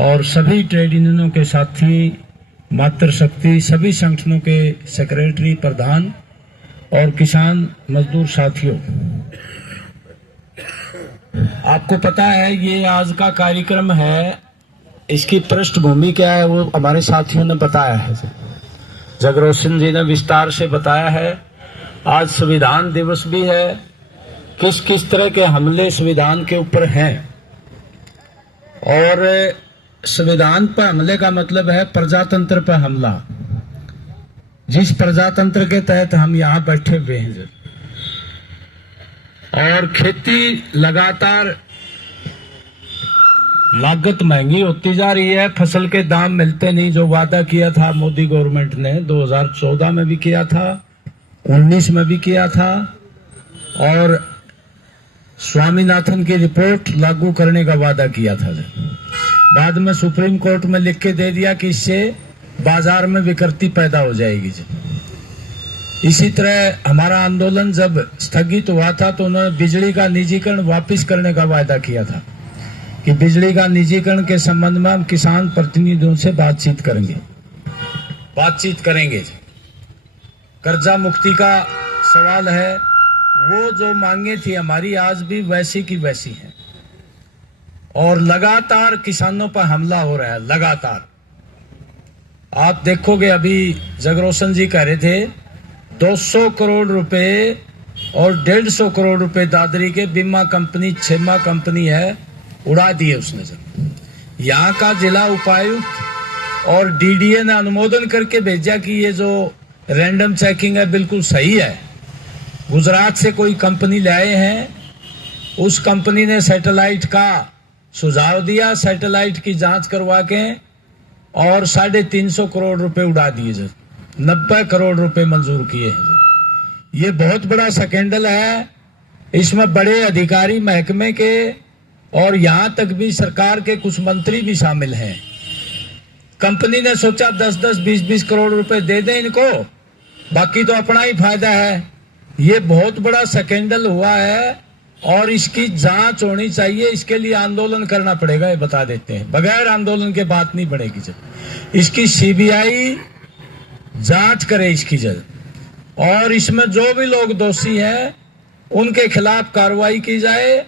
और सभी ट्रेड यूनियनों के साथी, मातृशक्ति, सभी संगठनों के सेक्रेटरी, प्रधान और किसान मजदूर साथियों, आपको पता है ये आज का कार्यक्रम है, इसकी पृष्ठभूमि क्या है वो हमारे साथियों ने बताया है, जगरोशन जी ने विस्तार से बताया है। आज संविधान दिवस भी है, किस किस तरह के हमले संविधान के ऊपर हैं, और संविधान पर हमले का मतलब है प्रजातंत्र पर हमला, जिस प्रजातंत्र के तहत हम यहाँ बैठे हुए हैं। और खेती लगातार लागत महंगी होती जा रही है, फसल के दाम मिलते नहीं। जो वादा किया था मोदी गवर्नमेंट ने 2014 में भी किया था, 19 में भी किया था, और स्वामीनाथन की रिपोर्ट लागू करने का वादा किया था। बाद में सुप्रीम कोर्ट में लिख के दे दिया कि इससे बाजार में विकृति पैदा हो जाएगी। इसी तरह हमारा आंदोलन जब स्थगित हुआ था तो उन्होंने बिजली का निजीकरण वापस करने का वादा किया था कि बिजली का निजीकरण के संबंध में हम किसान प्रतिनिधियों से बातचीत करेंगे। कर्जा मुक्ति का सवाल है, वो जो मांगे थी हमारी आज भी वैसी की वैसी हैं, और लगातार किसानों पर हमला हो रहा है। लगातार आप देखोगे, अभी जगरोशन जी कह रहे थे 200 करोड़ रुपए और 150 करोड़ रुपए दादरी के बीमा कंपनी, छेमा कंपनी है, उड़ा दिए उसने। जब यहाँ का जिला उपायुक्त और डीडीए ने अनुमोदन करके भेजा कि ये जो रैंडम चेकिंग है बिल्कुल सही है। गुजरात से कोई कंपनी लाए हैं, उस कंपनी ने सैटेलाइट का सुझाव दिया, सैटेलाइट की जांच करवा के और 350 करोड़ रुपए उड़ा दिए। 90 करोड़ रुपए मंजूर किए हैं। ये बहुत बड़ा स्कैंडल है। इसमें बड़े अधिकारी महकमे के और यहां तक भी सरकार के कुछ मंत्री भी शामिल हैं। कंपनी ने सोचा 10-10, 20-20 करोड़ रुपए दे दें इनको, बाकी तो अपना ही फायदा है। ये बहुत बड़ा स्कैंडल हुआ है और इसकी जांच होनी चाहिए। इसके लिए आंदोलन करना पड़ेगा, ये बता देते हैं। बगैर आंदोलन के बात नहीं बढ़ेगी। जब इसकी सीबीआई जांच करे इसकी जल्द, और इसमें जो भी लोग दोषी हैं उनके खिलाफ कार्रवाई की जाए,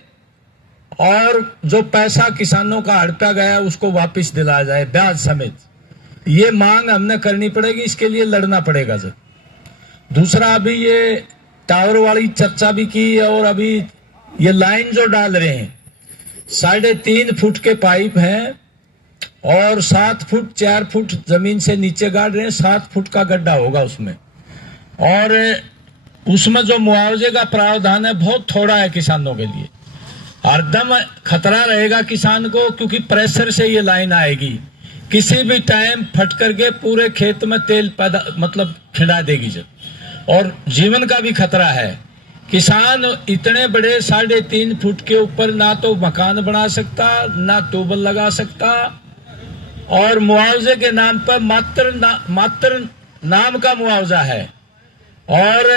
और जो पैसा किसानों का हड़पा गया उसको वापस दिलाया जाए ब्याज समेत। ये मांग हमने करनी पड़ेगी, इसके लिए लड़ना पड़ेगा। जब दूसरा, अभी ये टावर वाली चर्चा भी की, और अभी ये लाइन जो डाल रहे हैं 3.5 फुट के पाइप हैं और 7 फुट 4 फुट जमीन से नीचे गाड़ रहे हैं। 7 फुट का गड्ढा होगा उसमें, और उसमें जो मुआवजे का प्रावधान है बहुत थोड़ा है किसानों के लिए। हरदम खतरा रहेगा किसान को, क्योंकि प्रेशर से ये लाइन आएगी, किसी भी टाइम फट करके पूरे खेत में तेल पैदा खिंडा देगी जब, और जीवन का भी खतरा है। किसान इतने बड़े 3.5 फुट के ऊपर ना तो मकान बना सकता, ना ट्यूबवेल लगा सकता, और मुआवजे के नाम पर मात्र नाम का मुआवजा है। और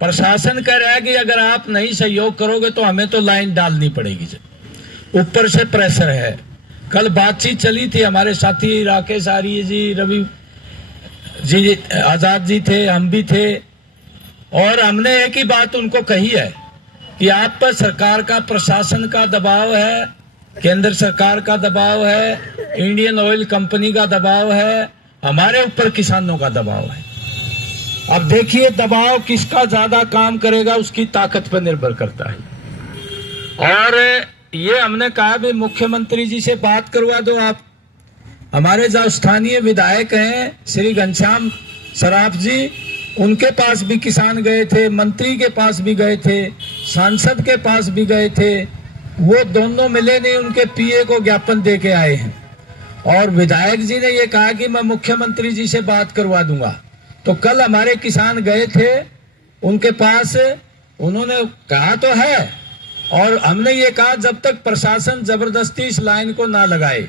प्रशासन कह रहा है कि अगर आप नहीं सहयोग करोगे तो हमें तो लाइन डालनी पड़ेगी। ऊपर से प्रेशर है। कल बातचीत चली थी, हमारे साथी राकेश आर्य जी, रवि जी, आजाद जी थे, हम भी थे, और हमने एक ही बात उनको कही है कि आप पर सरकार का, प्रशासन का दबाव है, केंद्र सरकार का दबाव है, इंडियन ऑयल कंपनी का दबाव है, हमारे ऊपर किसानों का दबाव है। अब देखिए दबाव किसका ज्यादा काम करेगा उसकी ताकत पर निर्भर करता है। और ये हमने कहा भी मुख्यमंत्री जी से बात करवा दो आप। हमारे जो स्थानीय विधायक हैं श्री घनश्याम सराफ जी, उनके पास भी किसान गए थे, मंत्री के पास भी गए थे, सांसद के पास भी गए थे, वो दोनों मिले नहीं, उनके पीए को ज्ञापन दे के आए हैं। और विधायक जी ने ये कहा कि मैं मुख्यमंत्री जी से बात करवा दूंगा। तो कल हमारे किसान गए थे उनके पास, उन्होंने कहा तो है, और हमने ये कहा जब तक प्रशासन जबरदस्ती इस लाइन को ना लगाए,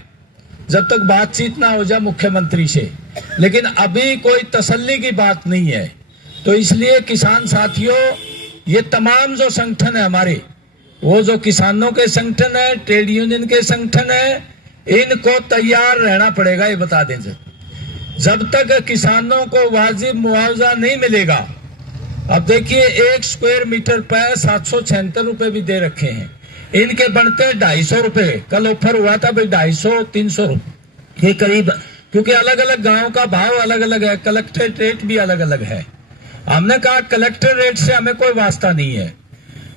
जब तक बातचीत ना हो जाए मुख्यमंत्री से, लेकिन अभी कोई तसल्ली की बात नहीं है। तो इसलिए किसान साथियों, ये तमाम जो संगठन है हमारे, वो जो किसानों के संगठन है, ट्रेड यूनियन के संगठन है, इनको तैयार रहना पड़ेगा, ये बता दें। जब तक किसानों को वाजिब मुआवजा नहीं मिलेगा, अब देखिए 1 स्क्वायर मीटर पर 776 रुपए भी दे रखे हैं, इनके बनते 250 रुपए। कल ऑफर हुआ था भाई 250-300 रुपए के करीब, क्योंकि अलग अलग गांव का भाव अलग अलग है, कलेक्टर रेट भी अलग अलग है। हमने कहा कलेक्टर रेट से हमें कोई वास्ता नहीं है,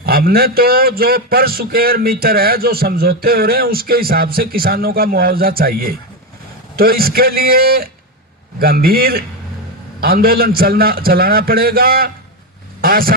हमने तो जो पर स्क्वायर मीटर है, जो समझौते हो रहे हैं, उसके हिसाब से किसानों का मुआवजा चाहिए। तो इसके लिए गंभीर आंदोलन चलाना पड़ेगा। आसान